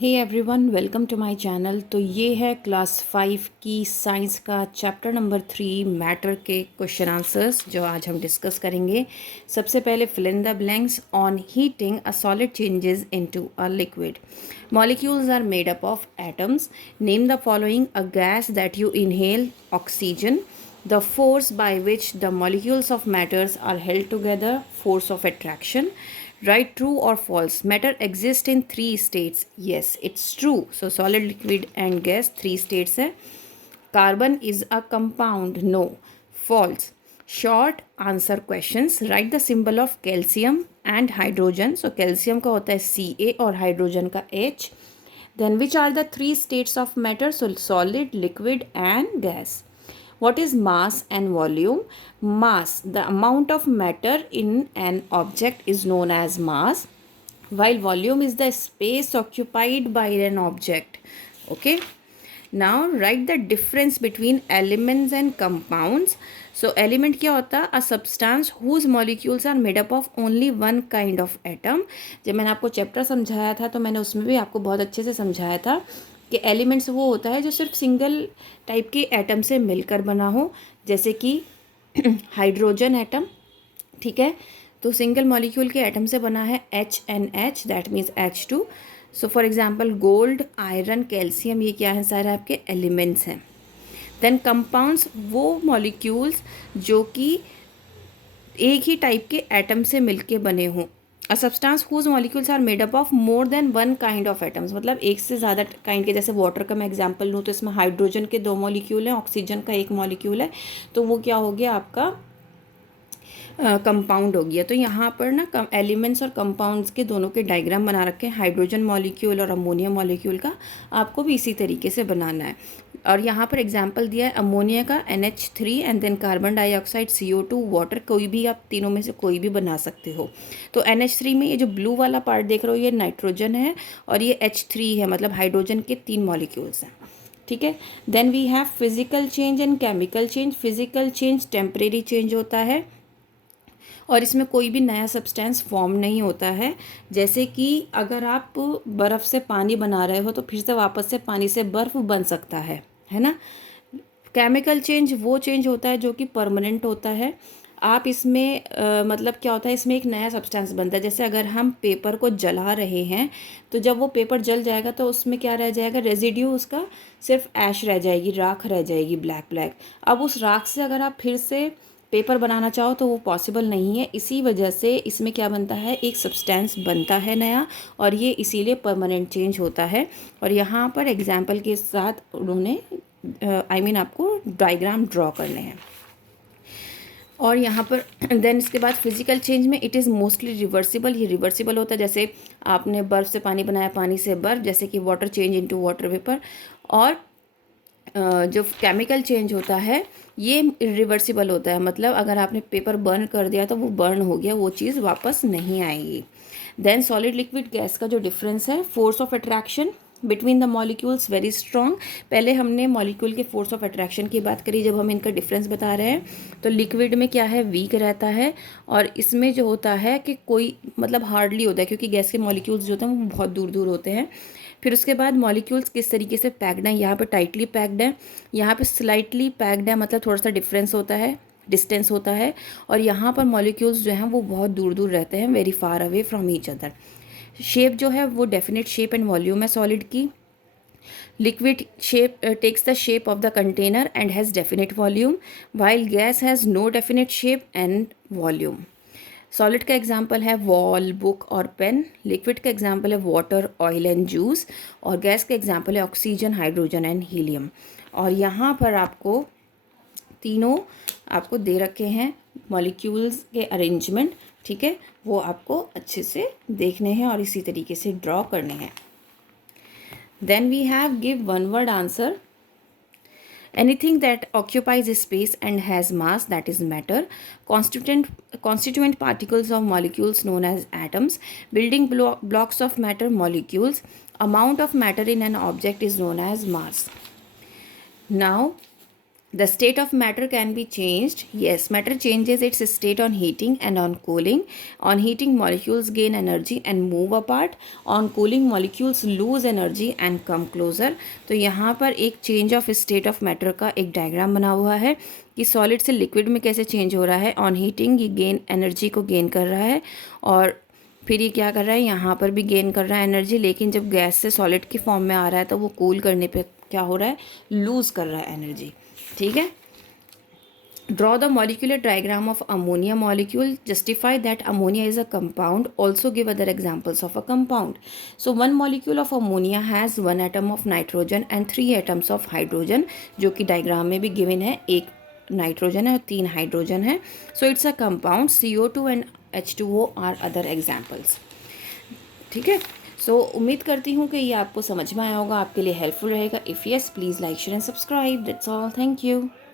Hey everyone, welcome to my channel. तो ये है क्लास 5 की साइंस का चैप्टर नंबर 3 मैटर के क्वेश्चन आंसर्स जो आज हम डिस्कस करेंगे। सबसे पहले fill in the blanks. On heating a solid changes into a liquid. Molecules are made up of atoms. Name the following a gas that you inhale, oxygen. The force by which the molecules of matters are held together, force of attraction. Write true or false. Matter exists in three states. Yes, it's true. So solid, liquid and gas, three states है. Carbon is a compound. No. False. Short answer questions. Write the symbol of calcium and hydrogen. So calcium का होता है Ca और hydrogen का H. Then which are the three states of matter? So solid, liquid and gas. What is mass and volume? Mass, the amount of matter in an object, is known as mass, while volume is the space occupied by an object. Okay. Now write the difference between elements and compounds. So element क्या होता है? A substance whose molecules are made up of only one kind of atom. जब मैंने आपको chapter समझाया था तो मैंने उसमें भी आपको बहुत अच्छे से समझाया था कि एलिमेंट्स वो होता है जो सिर्फ सिंगल टाइप के एटम से मिलकर बना हो, जैसे कि हाइड्रोजन एटम। ठीक है, तो सिंगल मॉलिक्यूल के एटम से बना है HNH, that means H2। So for example gold, iron, calcium, ये क्या है? सारे आपके एलिमेंट्स हैं। देन कंपाउंड्स, वो मॉलिक्यूल्स जो कि एक ही टाइप के एटम से मिलके बने हों। A substance whose molecules are made up of more than one kind of atoms, मतलब एक से ज़्यादा काइंड के। जैसे वाटर का मैं एग्जांपल लूँ तो इसमें हाइड्रोजन के 2 मॉलिक्यूल हैं, ऑक्सीजन का 1 मॉलिक्यूल है, तो वो क्या हो गया? आपका कंपाउंड हो गया। तो यहाँ पर ना एलिमेंट्स और कंपाउंड्स के दोनों के डायग्राम बना रखे हैं, हाइड्रोजन मॉलिक्यूल और अमोनिया मॉलिक्यूल का। आपको भी इसी तरीके से बनाना है। और यहाँ पर एग्जांपल दिया है अमोनिया का NH3 and then carbon dioxide CO2 water. कोई भी आप तीनों में से कोई भी बना सकते हो। तो NH3 में ये जो ब्लू वाला पार्ट देख रहे हो ये नाइट्रोजन है और ये H3 है, मतलब हाइड्रोजन के 3 मॉलिक्यूल्स हैं। ठीक है। Then we have physical change and chemical change. Physical change temporary change होता है और इसमें कोई भी नया सब्सटेंस फॉर्म नहीं होता है। जैसे कि अगर आप बर्फ़ से पानी बना रहे हो तो फिर से वापस से पानी से बर्फ़ बन सकता है ना। केमिकल चेंज वो चेंज होता है जो कि परमानेंट होता है। आप इसमें मतलब क्या होता है, इसमें एक नया सब्सटेंस बनता है। जैसे अगर हम पेपर को जला रहे हैं तो जब वो पेपर जल जाएगा तो उसमें क्या रह जाएगा? रेजिड्यू, उसका सिर्फ ऐश रह जाएगी, राख रह जाएगी, ब्लैक ब्लैक। अब उस राख से अगर आप फिर से पेपर बनाना चाहो तो वो पॉसिबल नहीं है। इसी वजह से इसमें क्या बनता है? एक सब्सटेंस बनता है नया, और ये इसीलिए परमानेंट चेंज होता है। और यहाँ पर एग्जाम्पल के साथ उन्होंने आपको डायग्राम ड्रॉ करने हैं। और यहाँ पर देन इसके बाद फिजिकल चेंज में इट इज़ मोस्टली रिवर्सिबल। ये रिवर्सिबल होता है, जैसे आपने बर्फ़ से पानी बनाया, पानी से बर्फ़, जैसे कि water change into water vapour. और जो केमिकल चेंज होता है ये रिवर्सिबल होता है, मतलब अगर आपने पेपर बर्न कर दिया तो वो बर्न हो गया, वो चीज़ वापस नहीं आएगी। देन सॉलिड लिक्विड गैस का जो डिफरेंस है, force of attraction between the molecules very strong. पहले हमने मॉलिक्यूल के फोर्स ऑफ अट्रैक्शन की बात करी जब हम इनका डिफरेंस बता रहे हैं। तो लिक्विड में क्या है? वीक रहता है, और इसमें जो होता है कि कोई मतलब हार्डली होता है, क्योंकि गैस के मॉलिक्यूल्स जो होते हैं वो बहुत दूर दूर होते हैं। फिर उसके बाद मॉलिक्यूल्स किस तरीके से पैक्ड हैं, यहाँ पे टाइटली पैक्ड है, यहाँ पे स्लाइटली पैक्ड है, मतलब थोड़ा सा डिफरेंस होता है, डिस्टेंस होता है। और यहाँ पर मॉलिक्यूल्स जो हैं वो बहुत दूर दूर रहते हैं, very far away from each other. Shape जो है वो डेफिनेट शेप एंड वॉल्यूम है सॉलिड की। Liquid shape takes the shape of the container and has definite volume, while gas has no definite shape and volume. Solid का example है wall, book और pen. Liquid का example है water, oil and juice. और gas का example है oxygen, hydrogen and helium. और यहाँ पर आपको तीनों आपको दे रखे हैं मॉलिक्यूल्स के अरेंजमेंट। ठीक है, वो आपको अच्छे से देखने हैं और इसी तरीके से ड्रॉ करने हैं। Then we have give one word answer. Anything that occupies space and has mass, that is matter. Constituent particles of molecules known as atoms. Building blocks of matter, molecules. Amount of matter in an object is known as mass. Now The state of matter can be changed. Yes, matter changes its state on heating and on cooling. On heating, molecules gain energy and move apart. On cooling, molecules lose energy and come closer. तो यहाँ पर एक change of state of matter का एक diagram बना हुआ है कि सॉलिड से लिक्विड में कैसे चेंज हो रहा है. ऑन हीटिंग ये गेन एनर्जी को गेन कर रहा है और फिर ये क्या कर रहा है, यहाँ पर भी गेन कर रहा है एनर्जी, लेकिन जब गैस से सॉलिड की फॉर्म में आ रहा है तो वो कूल करने पे क्या हो रहा है, लूज़ कर रहा है एनर्जी. ठीक है. Draw the molecular diagram of ammonia molecule. Justify that ammonia is a compound. Also give other examples of a compound. So one molecule of ammonia has one atom of nitrogen and 3 atoms of hydrogen, जो कि diagram में भी given है. एक nitrogen है और 3 hydrogen है. So it's a compound. CO2 and H2O are other examples. ठीक है. सो उम्मीद करती हूँ कि ये आपको समझ में आया होगा, आपके लिए हेल्पफुल रहेगा. If yes, please like share and subscribe. That's all. Thank you.